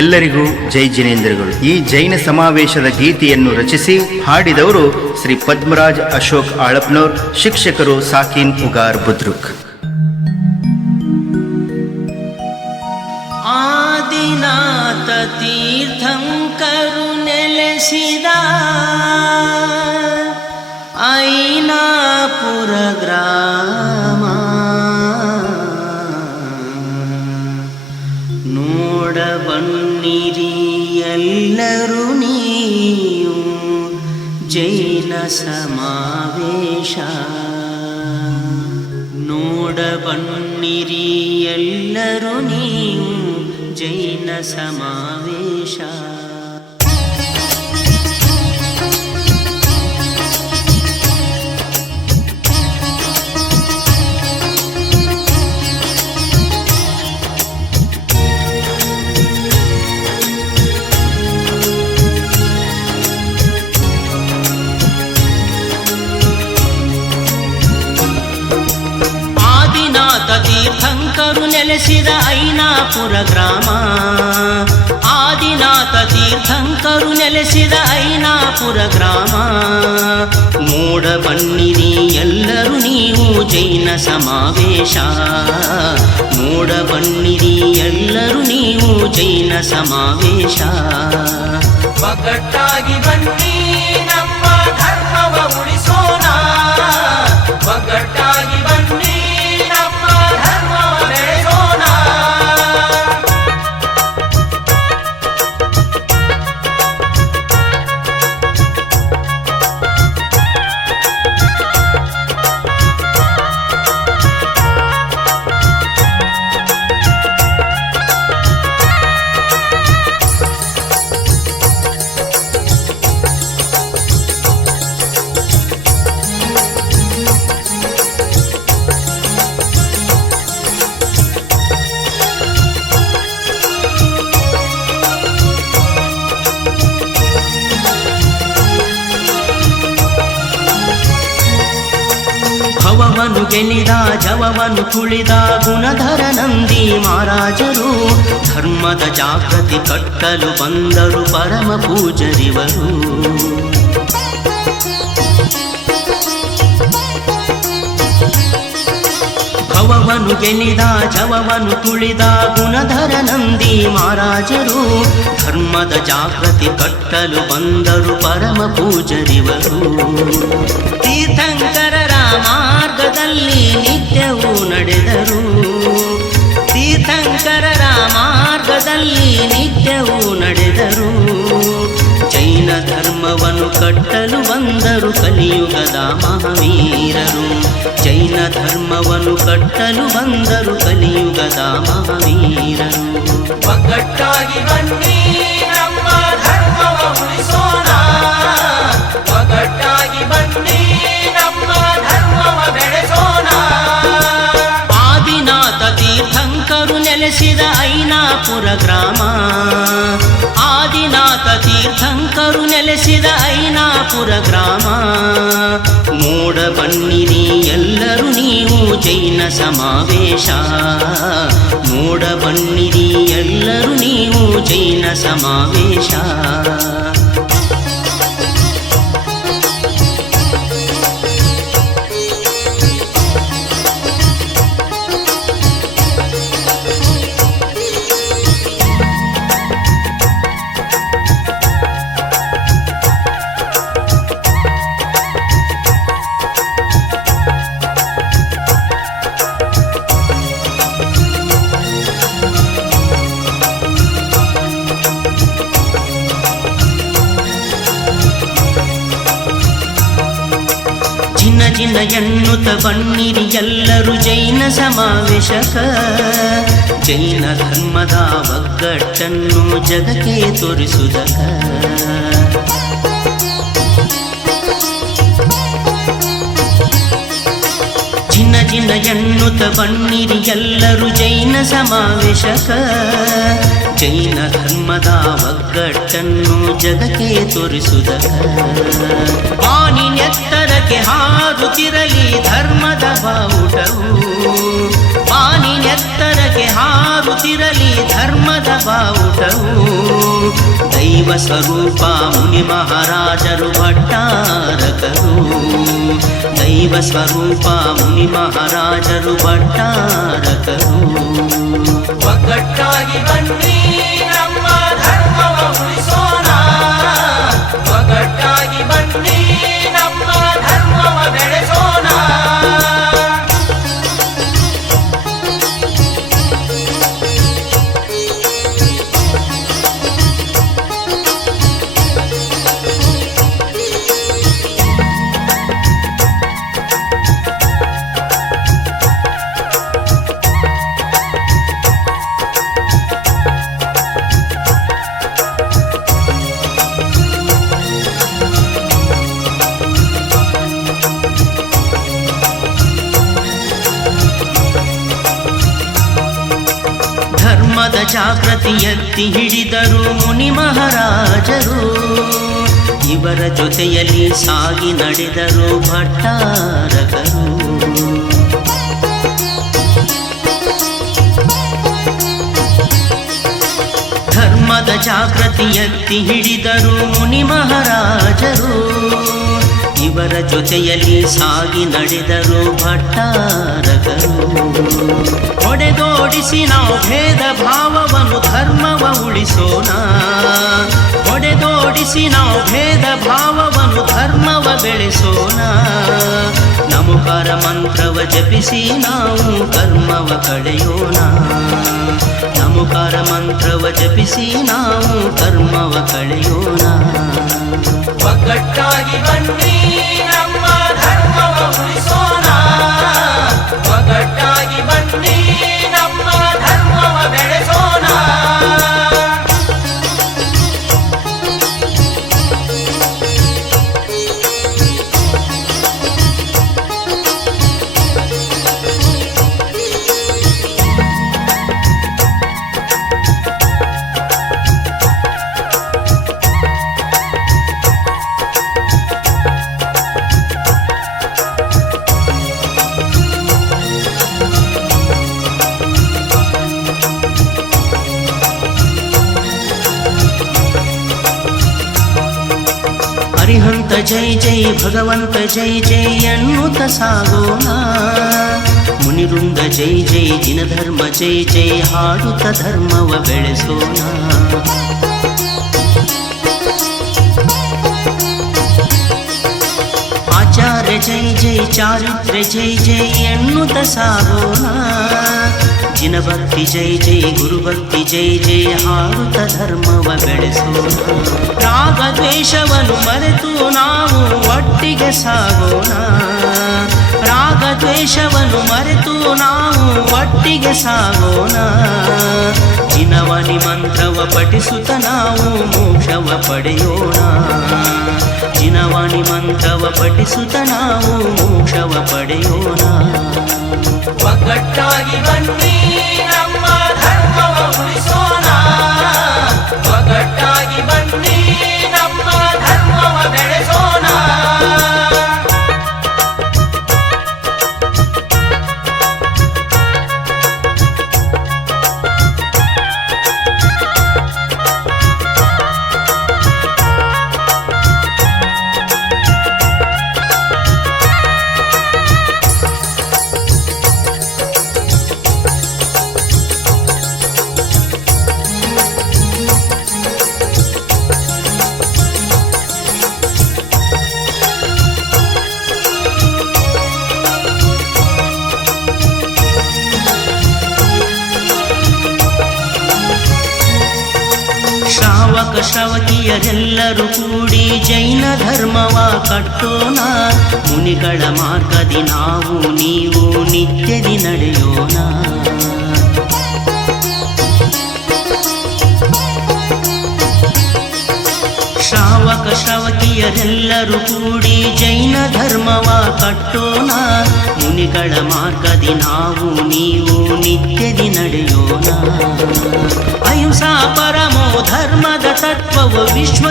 ಎಲ್ಲರಿಗೂ ಜೈ ಜಿನೇಂದ್ರಗಳು. ಈ ಜೈನ ಸಮಾವೇಶದ ಗೀತೆಯನ್ನು ರಚಿಸಿ ಹಾಡಿದವರು ಶ್ರೀ ಪದ್ಮರಾಜ್ ಅಶೋಕ್ ಆಳಪ್ನೋರ್ ಶಿಕ್ಷಕರು ಸಾಕಿನ್ ಉಗಾರ್ ಬುದ್ರುಕ್. ಆದಿನಾಥ ತೀರ್ಥಂಕರು ನೆಲೆಸಿದ ಸಮಾವೇಶ ನೋಡ ಬನ್ನಿರಿ ಎಲ್ಲರೂ ನೀವು ಜೈನ ಸಮಾವೇಶ ನೆಲೆಸಿದ ಐನಾಪುರ ಗ್ರಾಮ. ಆದಿನಾಥ ತೀರ್ಥಂಕರು ನೆಲೆಸಿದ ಐನಾಪುರ ಗ್ರಾಮ. ಮೂಡ ಬನ್ನಿರಿ ಎಲ್ಲರೂ ನೀವು ಜೈನ ಸಮಾವೇಶ. ಮೂಡ ಬನ್ನಿರಿ ಎಲ್ಲರೂ ನೀವು ಜೈನ ಸಮಾವೇಶ. ಒಗ್ಗಟ್ಟಾಗಿ ಬನ್ನಿ ಗೆಲಿದ ಜವವನು ತುಳಿದ ಗುಣಧರ ನಂದಿ ಮಹಾರಾಜರು, ಧರ್ಮದ ಜಾಗೃತಿ ಕಟ್ಟಲು ಬಂದರು ಪರಮ ಪೂಜರಿವರು. ಭವವನ್ನು ಗೆಲಿದ ಜವವನು ತುಳಿದ ಗುಣಧರ ನಂದಿ ಮಹಾರಾಜರು, ಧರ್ಮದ ಜಾಗೃತಿ ಕಟ್ಟಲು ಬಂದರು ಪರಮ ಪೂಜರಿವರು. ತೀರ್ಥಂಕರರ ಮಾರ್ಗದಲ್ಲಿ ನಿತ್ಯವೂ ನಡೆದರು ತೀರ್ಥಂಕರರ ಮಾರ್ಗದಲ್ಲಿ ನಿತ್ಯವೂ ನಡೆದರು ಜೈನ ಧರ್ಮವನ್ನು ಕಟ್ಟಲು ಬಂದರು ಕಲಿಯುಗದ ಮಹಾವೀರರು. ಜೈನ ಧರ್ಮವನ್ನು ಕಟ್ಟಲು ಬಂದರು ಕಲಿಯುಗದ ಮಹಾವೀರರು. ಒಗ್ಗಟ್ಟಾಗಿ ಬನ್ನಿ ನಮ್ಮ ಸಮಾವೇಶ. ಮೂಡ ಬನ್ನಿರಿ ಎಲ್ಲರೂ ನೀವು ಜೈನ ಸಮಾವೇಶ. ಜಿನ ಜಿನ ಎನ್ನುತ್ತ ಬಣ್ಣಿರಿ ಎಲ್ಲರೂ ಜೈನ ಸಮಾವೇಶಕ. ಜೈನ ಧರ್ಮದ ಒಗ್ಗಟ್ಟನ್ನು ಜಗಕ್ಕೆ ತೋರಿಸುವುದಕ ಜಿನ ಜಿನ ಎನ್ನುತ್ತ ಬಣ್ಣಿರಿ ಎಲ್ಲರೂ ಜೈನ ಸಮಾವೇಶಕ. ಜೈನ ಧರ್ಮದ ಒಗ್ಗಟ್ಟನ್ನು ಜಗಕ್ಕೆ ತೋರಿಸುವುದಕ ಬಾನಿನೆತ್ತರಕ್ಕೆ ಹಾರುತ್ತಿರಲಿ ಧರ್ಮದ ಬಾವುಟವು ಬಾನಿನೆತ್ತರಕ್ಕೆ ಹಾರುತ್ತಿರಲಿ ಧರ್ಮದ ಬಾವುಟವು ದೈವ ಸ್ವರೂಪ ಮುನಿ ಮಹಾರಾಜರು ಭಟ್ಟಾರಕರು. ದೈವ ಸ್ವರೂಪ ಮುನಿ ಮಹಾರಾಜರು ಭಟ್ಟಾರಕರು. ಒಗ್ಗಟ್ಟಾಗಿ ಬನ್ನಿ ನಮ್ಮ ಜಾಗೃತಿ ಹಿಡಿದರು ಮುನಿ ಮಹಾರಾಜರು. ಇವರ ಜೊತೆಯಲ್ಲಿ ಸಾಗಿ ನಡೆದರು ಭಟ್ಟಾರಕರು. ಧರ್ಮದ ಜಾಗೃತಿ ಹಿಡಿದರು ಮುನಿ ಮಹಾರಾಜರು. ಇವರ ಜೊತೆಯಲ್ಲಿ ಸಾಗಿ ನಡೆದರು ಭಟ್ಟಾರಕರು. ಹೊಡೆದೋಡಿಸಿ ನಾವು ಭೇದ ಭಾವವನ್ನು ಧರ್ಮವ ಉಳಿಸೋಣ. ಹೊಡೆದೋಡಿಸಿ ನಾವು ಭೇದ ಭಾವವನ್ನು ಧರ್ಮವ ಬೆಳೆಸೋಣ. ನಮುಕಾರ ಮಂತ್ರವ ಜಪಿಸಿ ನಾವು ಕರ್ಮವ ಕಳೆಯೋಣ. ನಮುಕಾರ ಮಂತ್ರವ ಜಪಿಸಿ ನಾವು ಕರ್ಮವ ಕಳೆಯೋಣ. ಒಗ್ಗಟ್ಟಾಗಿ ಬನ್ನಿ ಹರಿಹಂತ ಜೈ ಜೈ ಭಗವಂತ ಜೈ ಜೈ ಎನ್ನುತ್ತ ಸಾಗೋಣ ಮುನಿವೃಂದ ಜೈ ಜೈ ದಿನಧರ್ಮ ಜೈ ಜೈ ಹಾಡುತ್ತ ಧರ್ಮವ ಬೆಳೆಸೋಣ ಆಚಾರ್ಯ ಜೈ ಜೈ ಚಾರಿತ್ರ್ಯ ಜೈ ಜೈ ಎನ್ನುತ್ತ ಸಾಗೋಣ ಜಿನಭಕ್ತಿ ಜೈ ಜೈ ಗುರುಭಕ್ತಿ ಜೈ ಜೈ ಹಾಡುತ್ತ ಧರ್ಮವ ಬೆಳೆಸೋಣ ರಾಗ ದ್ವೇಷವನ್ನು ಮರೆತು ನಾವು ಒಟ್ಟಿಗೆ ಸಾಗೋಣ. ರಾಗ ದ್ವೇಷವನ್ನು ಮರೆತು ನಾವು ಒಟ್ಟಿಗೆ ಸಾಗೋಣ. ಜಿನವನಿ ಮಂತ್ರವ ಪಠಿಸುತ್ತ ನಾವು ಮೋಕ್ಷವ ಪಡೆಯೋಣ. ಜಿನವಾಣಿ ಮಂತ್ರವ ಪಠಿಸುತ್ತ ನಾವು ಮೋಕ್ಷವ ಪಡೆಯೋಣ. ಒಗ್ಗಟ್ಟಾಗಿ ಬನ್ನಿ ನಮ್ಮ ಧರ್ಮವ ಉಳಿಸೋಣ. ಒಗ್ಗಟ್ಟಾಗಿ ಬನ್ನಿ ಶ್ರಾವಕ ಶ್ರಾವಕಿಯರೆಲ್ಲರೂ ಕೂಡಿ ಜೈನ ಧರ್ಮವ ಕಟ್ಟೋಣ. ಮುನಿಗಳ ಮಾರ್ಗದಿ ನಾವು ನೀವು ನಿತ್ಯದಿ ನಡೆಯೋಣ. ಶ್ರವಕಿಯರೆಲ್ಲರೂ ಕೂಡಿ ಜೈನ ಧರ್ಮವ ಕಟ್ಟೋಣ. ಮುನಿಗಳ ಮಾರ್ಗದಿ ನಾವು ನೀವು ನಿತ್ಯದಿ ನಡೆಯೋಣ. ಅಹಿಂಸಾ ಪರಮೋ ಧರ್ಮದ ತತ್ವವು ವಿಶ್ವ